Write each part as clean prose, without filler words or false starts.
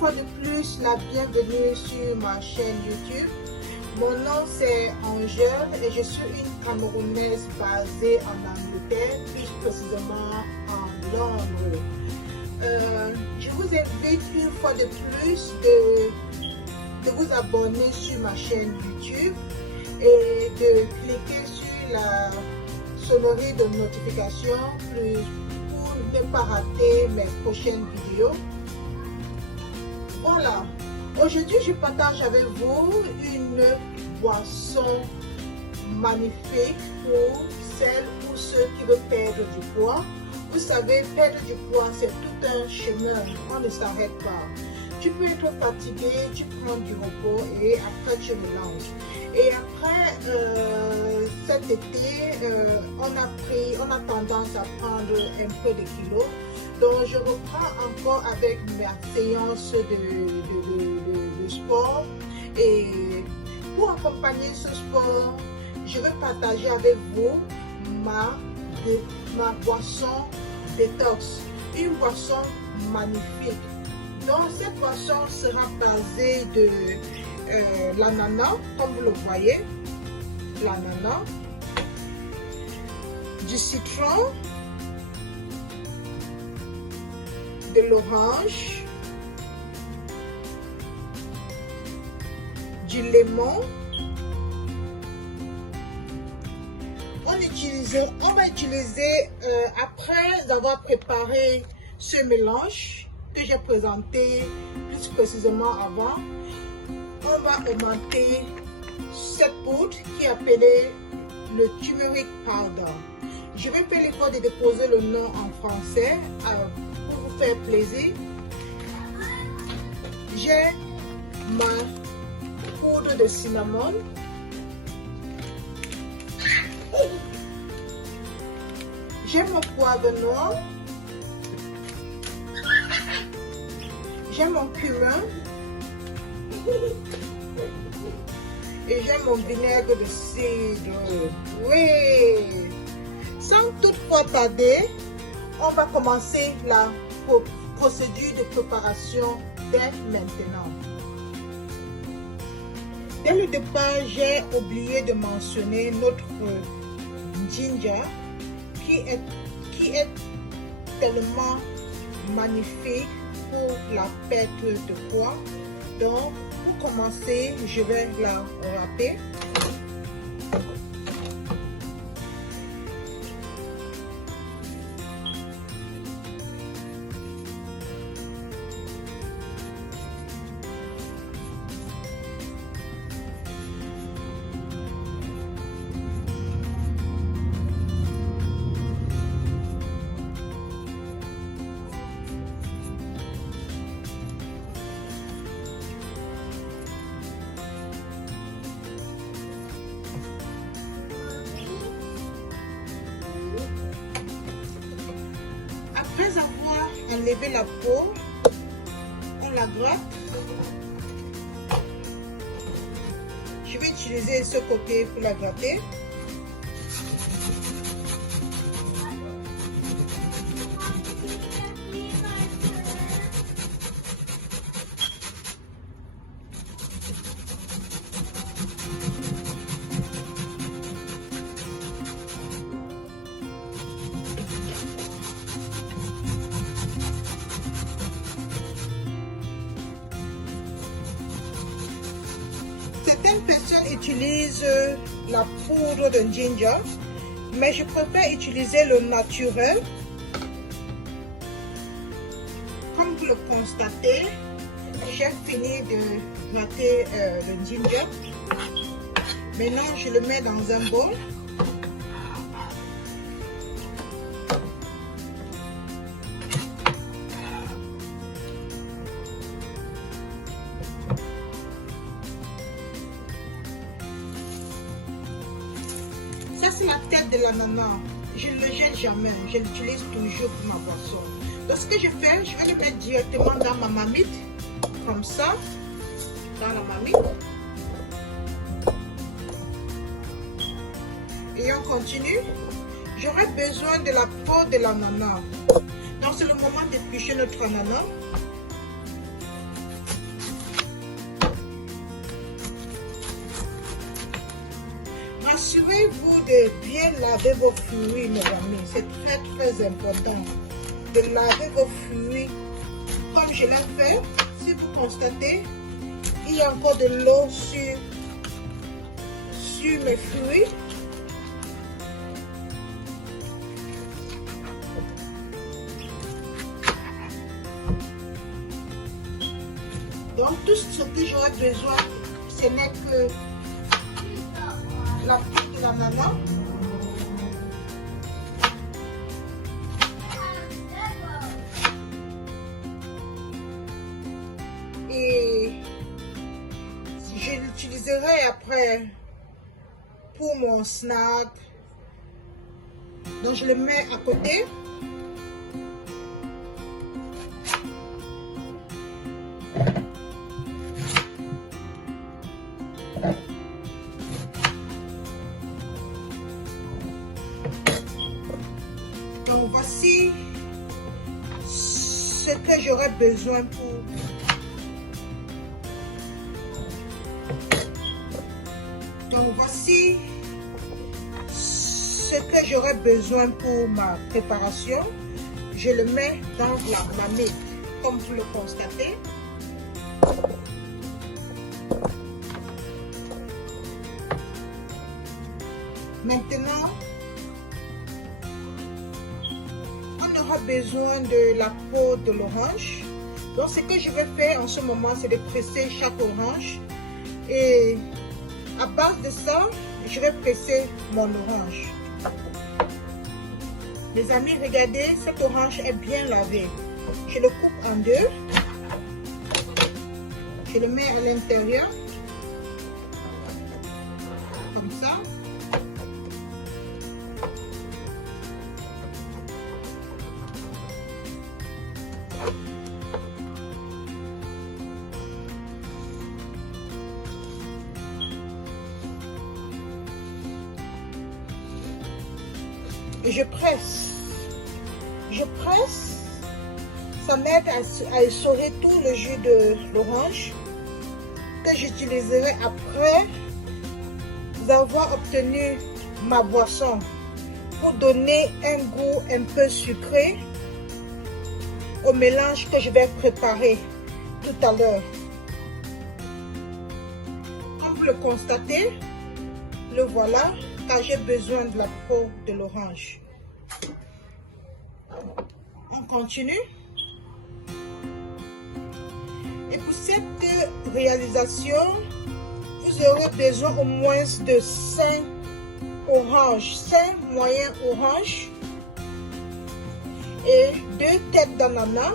fois de plus la bienvenue sur ma chaîne YouTube. Mon nom c'est Angèle et je suis une Camerounaise basée en Angleterre, plus précisément en Londres. Je vous invite une fois de plus de vous abonner sur ma chaîne YouTube et de cliquer sur la sonnerie de notification pour ne pas rater mes prochaines vidéos. Voilà, aujourd'hui je partage avec vous une boisson magnifique pour celles ou ceux qui veulent perdre du poids. Vous savez, perdre du poids c'est tout un chemin, on ne s'arrête pas. Tu peux être fatigué, tu prends du repos et après tu mélanges. Et après cet été, on a tendance à prendre un peu de kilos. Donc je reprends encore avec ma séance de sport. Et pour accompagner ce sport, je vais partager avec vous ma boisson détox. Une boisson magnifique. Donc cette boisson sera basée de l'ananas, comme vous le voyez, l'ananas, du citron, de l'orange, du limon. On va utiliser après avoir préparé ce mélange que j'ai présenté plus précisément avant, on va augmenter cette poudre qui est appelée le turmeric powder. Je vais faire l'effort de déposer le nom en français pour vous faire plaisir. J'ai ma poudre de cinnamon. J'ai mon poivre noir. J'ai mon cumin. Et j'ai mon vinaigre de cidre. Oui! Sans toutefois tarder, on va commencer la procédure de préparation dès maintenant. Dès le départ, j'ai oublié de mentionner notre ginger qui est tellement magnifique pour la perte de poids. Donc pour commencer, je vais la râper. Après avoir enlevé la peau, on la gratte. Je vais utiliser ce côté pour la gratter. Certaines personnes utilisent la poudre de ginger, mais je préfère utiliser le naturel. Comme vous le constatez, j'ai fini de gratter le ginger. Maintenant, je le mets dans un bol. Ça c'est la tête de l'ananas. Je ne le jette jamais, je l'utilise toujours pour ma boisson. Donc ce que je fais, je vais le mettre directement dans ma marmite, comme ça, dans la marmite. Et on continue. J'aurai besoin de la peau de l'ananas. Donc c'est le moment d'éplucher notre ananas. de bien laver vos fruits, mes amis. C'est très important de laver vos fruits comme je l'ai fait. Si vous constatez, il y a encore de l'eau sur mes fruits. Donc tout ce que j'aurais besoin, ce n'est que la pulpe de l'ananas, et je l'utiliserai après pour mon snack. Donc je le mets à côté. Donc voici ce que j'aurais besoin pour ma préparation. Je le mets dans la marmite, comme vous le constatez. Maintenant, on aura besoin de la peau de l'orange. Donc ce que je vais faire en ce moment, c'est de presser chaque orange. Et à base de ça, je vais presser mon orange. Les amis, regardez, cette orange est bien lavée. Je le coupe en deux. Je le mets à l'intérieur. Comme ça. Et je presse. Ça m'aide à essorer tout le jus de l'orange que j'utiliserai après avoir obtenu ma boisson pour donner un goût un peu sucré au mélange que je vais préparer tout à l'heure. Comme vous le constatez, le voilà, car j'ai besoin de la peau de l'orange. On continue. Et pour cette réalisation, vous aurez besoin au moins de 5 oranges, 5 moyens oranges et 2 têtes d'ananas,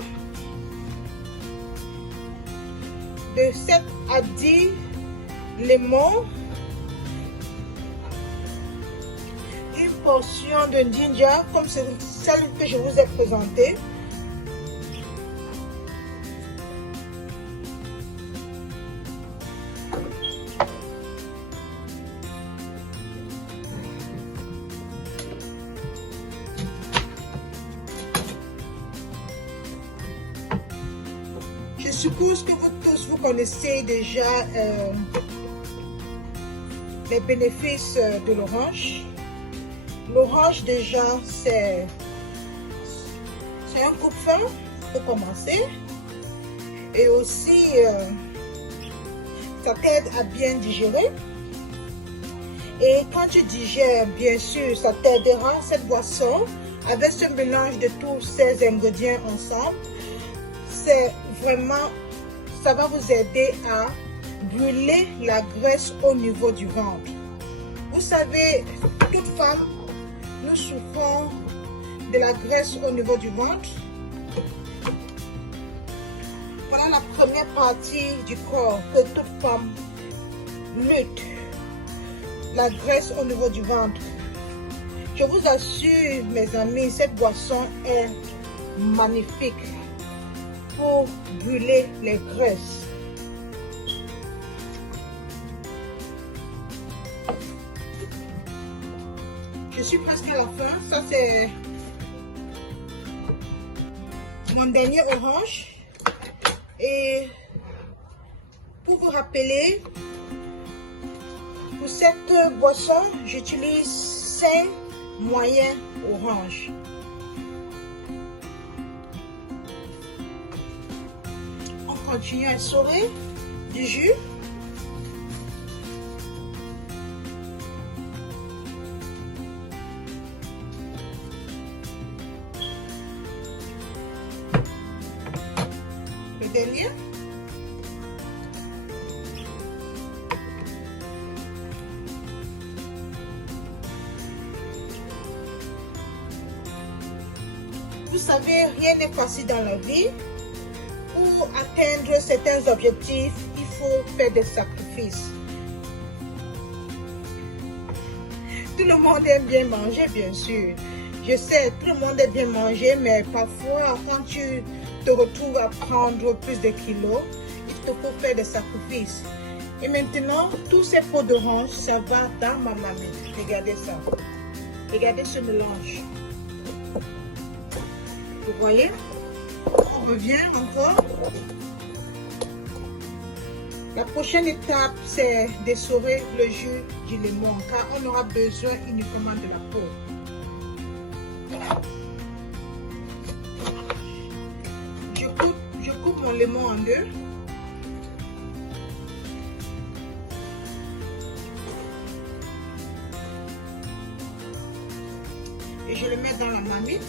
de 7 à 10 lemons, une portion de ginger comme celle que je vous ai présentée. Je suppose que vous tous vous connaissez déjà les bénéfices de l'orange. L'orange déjà c'est un coupe-faim pour commencer, et aussi ça t'aide à bien digérer, et quand tu digères, bien sûr, ça t'aidera, cette boisson avec ce mélange de tous ces ingrédients ensemble, c'est vraiment, ça va vous aider à brûler la graisse au niveau du ventre. Vous savez, toute femme, nous souffrons de la graisse au niveau du ventre. Voilà la première partie du corps que toute femme lutte, la graisse au niveau du ventre. Je vous assure, mes amis, cette boisson est magnifique pour brûler les graisses. Je suis presque à la fin. Ça, c'est mon dernier orange. Et pour vous rappeler, pour cette boisson, j'utilise 5 moyens oranges. On continue à essorer du jus. Le dernier. Vous savez, rien n'est facile dans la vie. Pour atteindre certains objectifs, il faut faire des sacrifices. Tout le monde aime bien manger, bien sûr. Je sais, tout le monde aime bien manger, mais parfois, quand tu te retrouves à prendre plus de kilos, il te faut faire des sacrifices. Et maintenant, tous ces pots d'orange, ça va dans ma marmite. Regardez ça. Regardez ce mélange. Vous voyez? On revient encore. La prochaine étape, c'est d'essorer le jus du limon, car on aura besoin uniquement de la peau. Je coupe mon limon en deux. Et je le mets dans la marmite.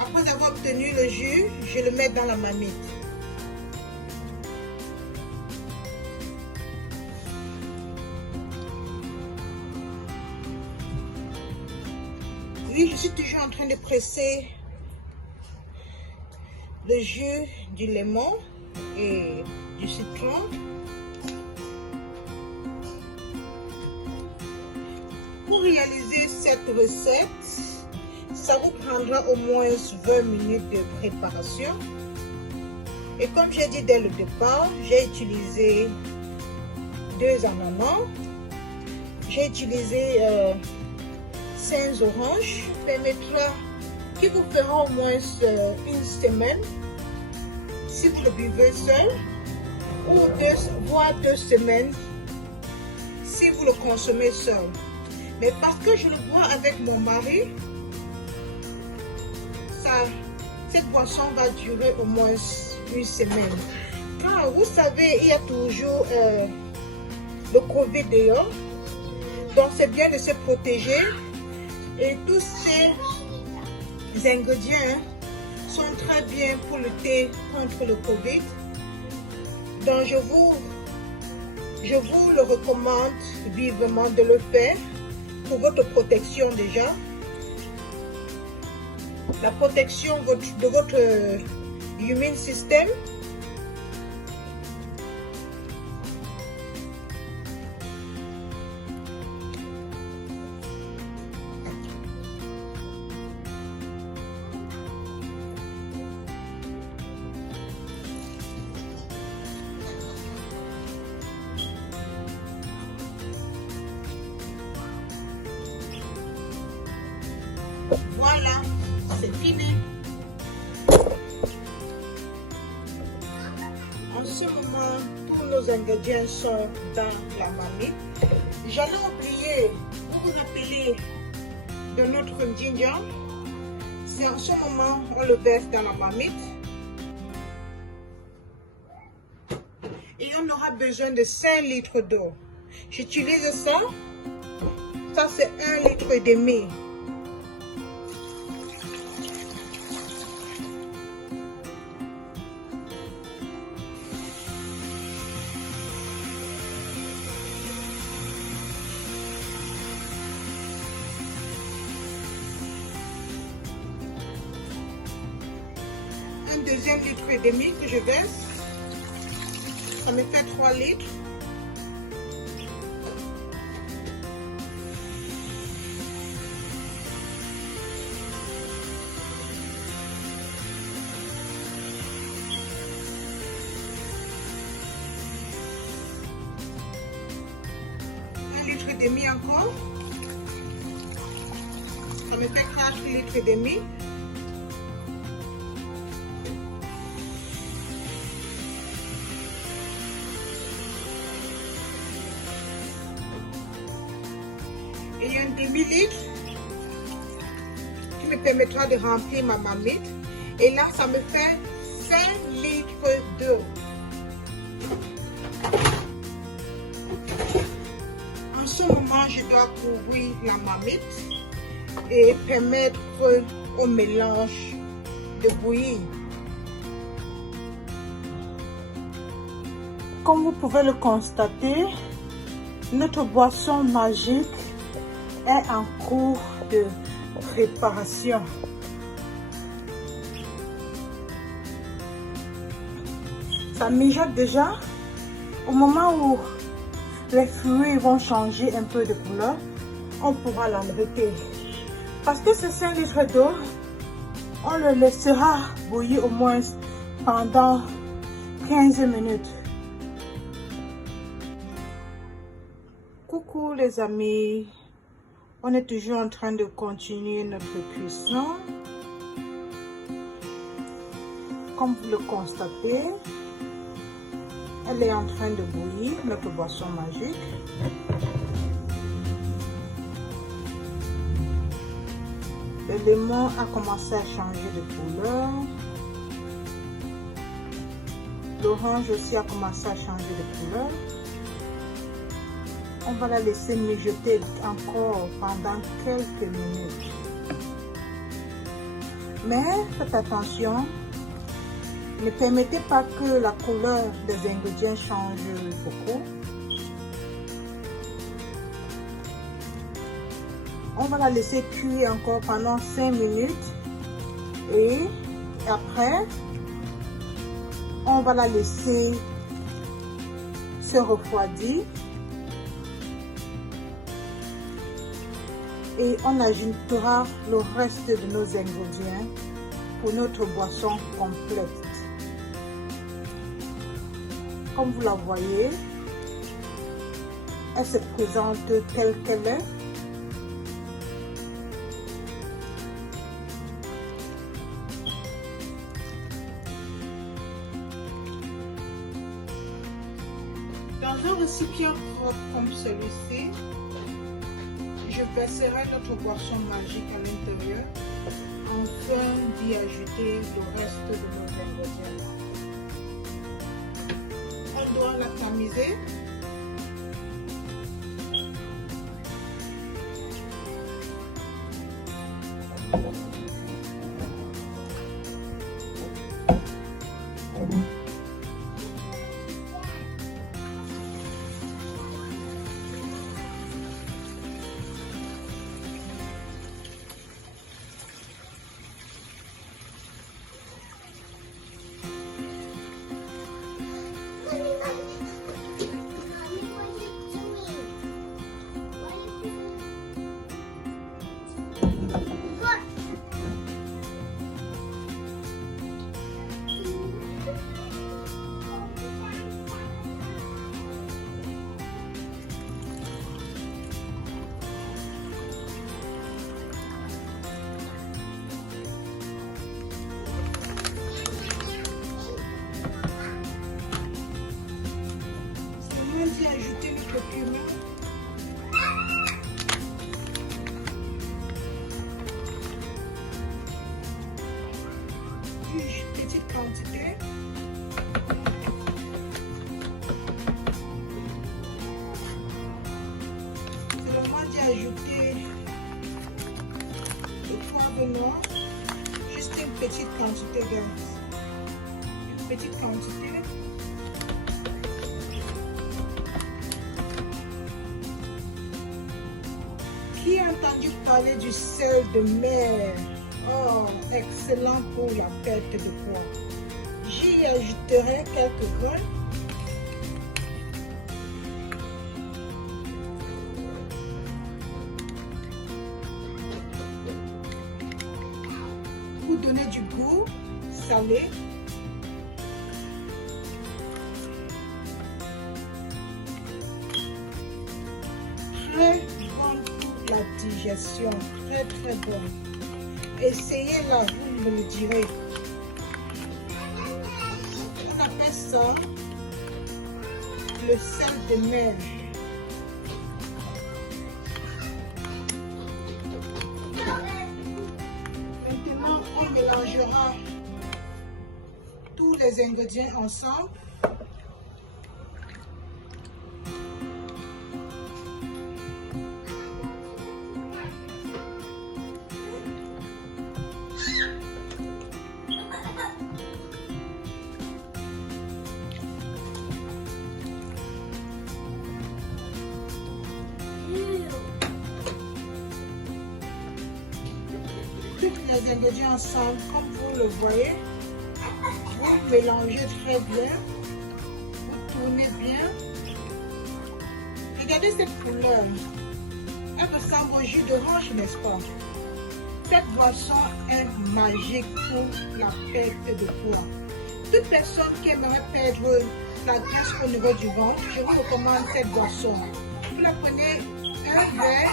Après avoir obtenu le jus, je le mets dans la marmite. Oui, je suis toujours en train de presser le jus du limon et du citron. Pour réaliser cette recette, ça vous prendra au moins 20 minutes de préparation. Et comme j'ai dit dès le départ, j'ai utilisé 2 ananas. J'ai utilisé 5 oranges, qui vous fera au moins une semaine si vous le buvez seul, ou voire 2 semaines si vous le consommez seul. Mais parce que je le bois avec mon mari, cette boisson va durer au moins une semaine. Car vous savez, il y a toujours le Covid dehors, donc c'est bien de se protéger. Et tous ces ingrédients sont très bien pour lutter contre le Covid. Donc je vous le recommande vivement de le faire pour votre protection déjà. La protection de votre immune system. Voilà, c'est fini. En ce moment, tous nos ingrédients sont dans la marmite. J'allais oublier, vous vous rappelez de notre ginger. C'est en ce moment, on le verse dans la marmite. Et on aura besoin de 5 litres d'eau. J'utilise ça. Ça, c'est 1,5 litre. Un deuxième litre et demi que je verse. Ça me fait 3 litres. Un litre et demi encore. Ça me fait 4 litres et demi. et un demi-litre qui me permettra de remplir ma marmite. Et là, ça me fait 5 litres d'eau. En ce moment, je dois couvrir la marmite et permettre au mélange de bouillir. Comme vous pouvez le constater, notre boisson magique est en cours de préparation. Ça mijote déjà. Au moment où les fruits vont changer un peu de couleur, on pourra l'enlever. Parce que ces 5 litres d'eau, on le laissera bouillir au moins pendant 15 minutes. Coucou les amis, on est toujours en train de continuer notre cuisson. Comme vous le constatez, elle est en train de bouillir, notre boisson magique. Le limon a commencé à changer de couleur. L'orange aussi a commencé à changer de couleur. On va la laisser mijoter encore pendant quelques minutes. Mais faites attention, ne permettez pas que la couleur des ingrédients change beaucoup. On va la laisser cuire encore pendant 5 minutes et après, on va la laisser se refroidir. Et on ajoutera le reste de nos ingrédients pour notre boisson complète. Comme vous la voyez, elle se présente telle qu'elle est. Dans un récipient propre comme celui-ci, je verserai notre boisson magique à l'intérieur afin d'y ajouter le reste de nos ingrédients. On doit la tamiser. Ajouter notre cumin. Une petite quantité. C'est le moment d'y ajouter le poivre noir. Juste une petite quantité, une petite quantité. Qui a entendu parler du sel de mer? Oh, excellent pour la perte de poids. J'y ajouterai quelques grains. Pour donner du goût salé. Très bon pour la digestion, très très bon. Essayez-la, vous me le direz. On appelle ça le sel de mer. ingrédients ensemble. Tous les ingrédients ensemble, comme vous le voyez, vous mélangez très bien, vous tournez bien. Regardez cette couleur, elle ressemble au jus d'orange, n'est-ce pas? Cette boisson est magique pour la perte de poids. Toute personne qui aimerait perdre la graisse au niveau du ventre, je vous recommande cette boisson. Vous la prenez un verre.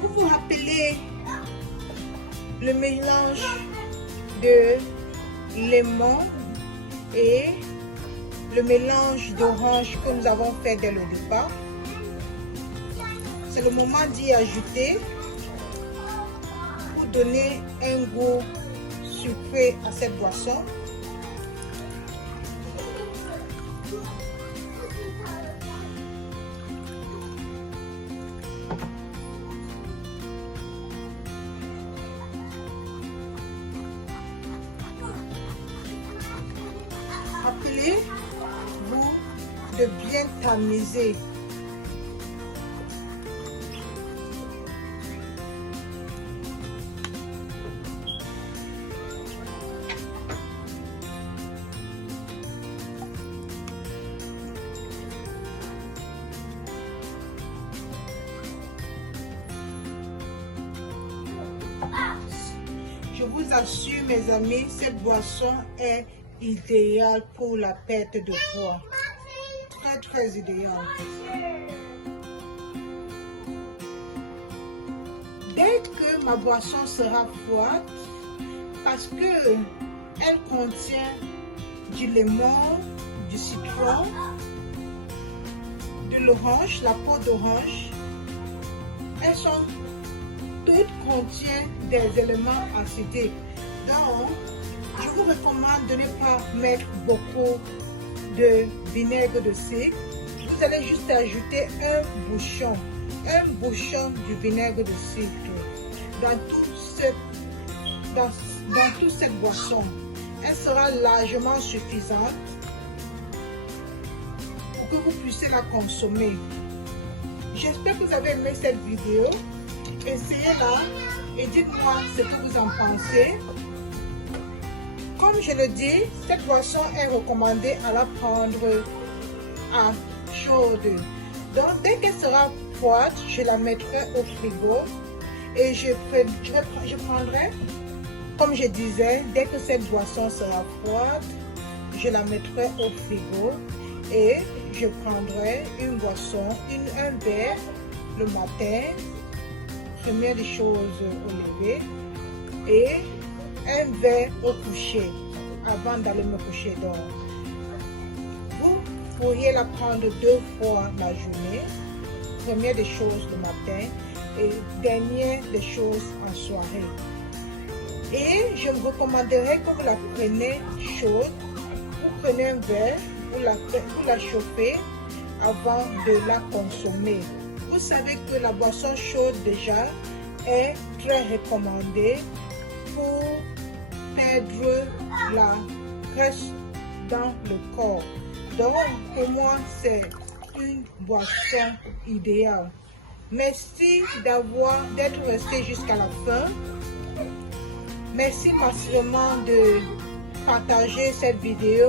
Vous vous rappelez le mélange de lemon et le mélange d'orange que nous avons fait dès le départ. C'est le moment d'y ajouter pour donner un goût sucré à cette boisson. Rappelez-vous de bien tamiser. Je vous assure, mes amis, cette boisson est idéale pour la perte de poids. Très idéale. Dès que ma boisson sera froide, parce que elle contient du lemon, du citron, de l'orange, la peau d'orange, elles sont toutes contiennent des éléments acidiques. Donc, je vous recommande de ne pas mettre beaucoup de vinaigre de cidre. Vous allez juste ajouter un bouchon du vinaigre de cidre dans toute cette boisson. Elle sera largement suffisante pour que vous puissiez la consommer. J'espère que vous avez aimé cette vidéo. Essayez-la et dites-moi ce que vous en pensez. Comme je le dis, cette boisson est recommandée à la prendre à chaude. Donc, dès qu'elle sera froide, je la mettrai au frigo et je prendrai, comme je disais, dès que cette boisson sera froide, je la mettrai au frigo et je prendrai une boisson, un verre le matin, première des choses au lever, et un verre au coucher avant d'aller me coucher. Donc, vous pourriez la prendre 2 fois la journée, première des choses le matin et dernière des choses en soirée. Et je vous recommanderais que vous la preniez chaude. Vous prenez un verre, vous la chauffez avant de la consommer. Vous savez que la boisson chaude déjà est très recommandée pour perdre la graisse dans le corps. Donc, pour moi, c'est une boisson idéale. Merci d'être resté jusqu'à la fin. Merci massivement de partager cette vidéo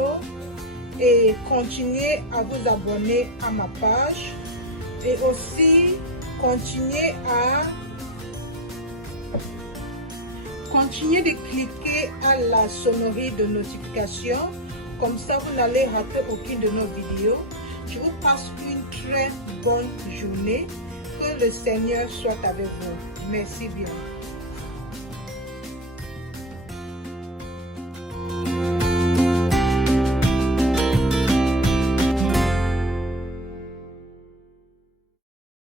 et continuez à vous abonner à ma page et aussi continuez de cliquer à la sonnerie de notification, comme ça vous n'allez rater aucune de nos vidéos. Je vous passe une très bonne journée. Que le Seigneur soit avec vous. Merci bien.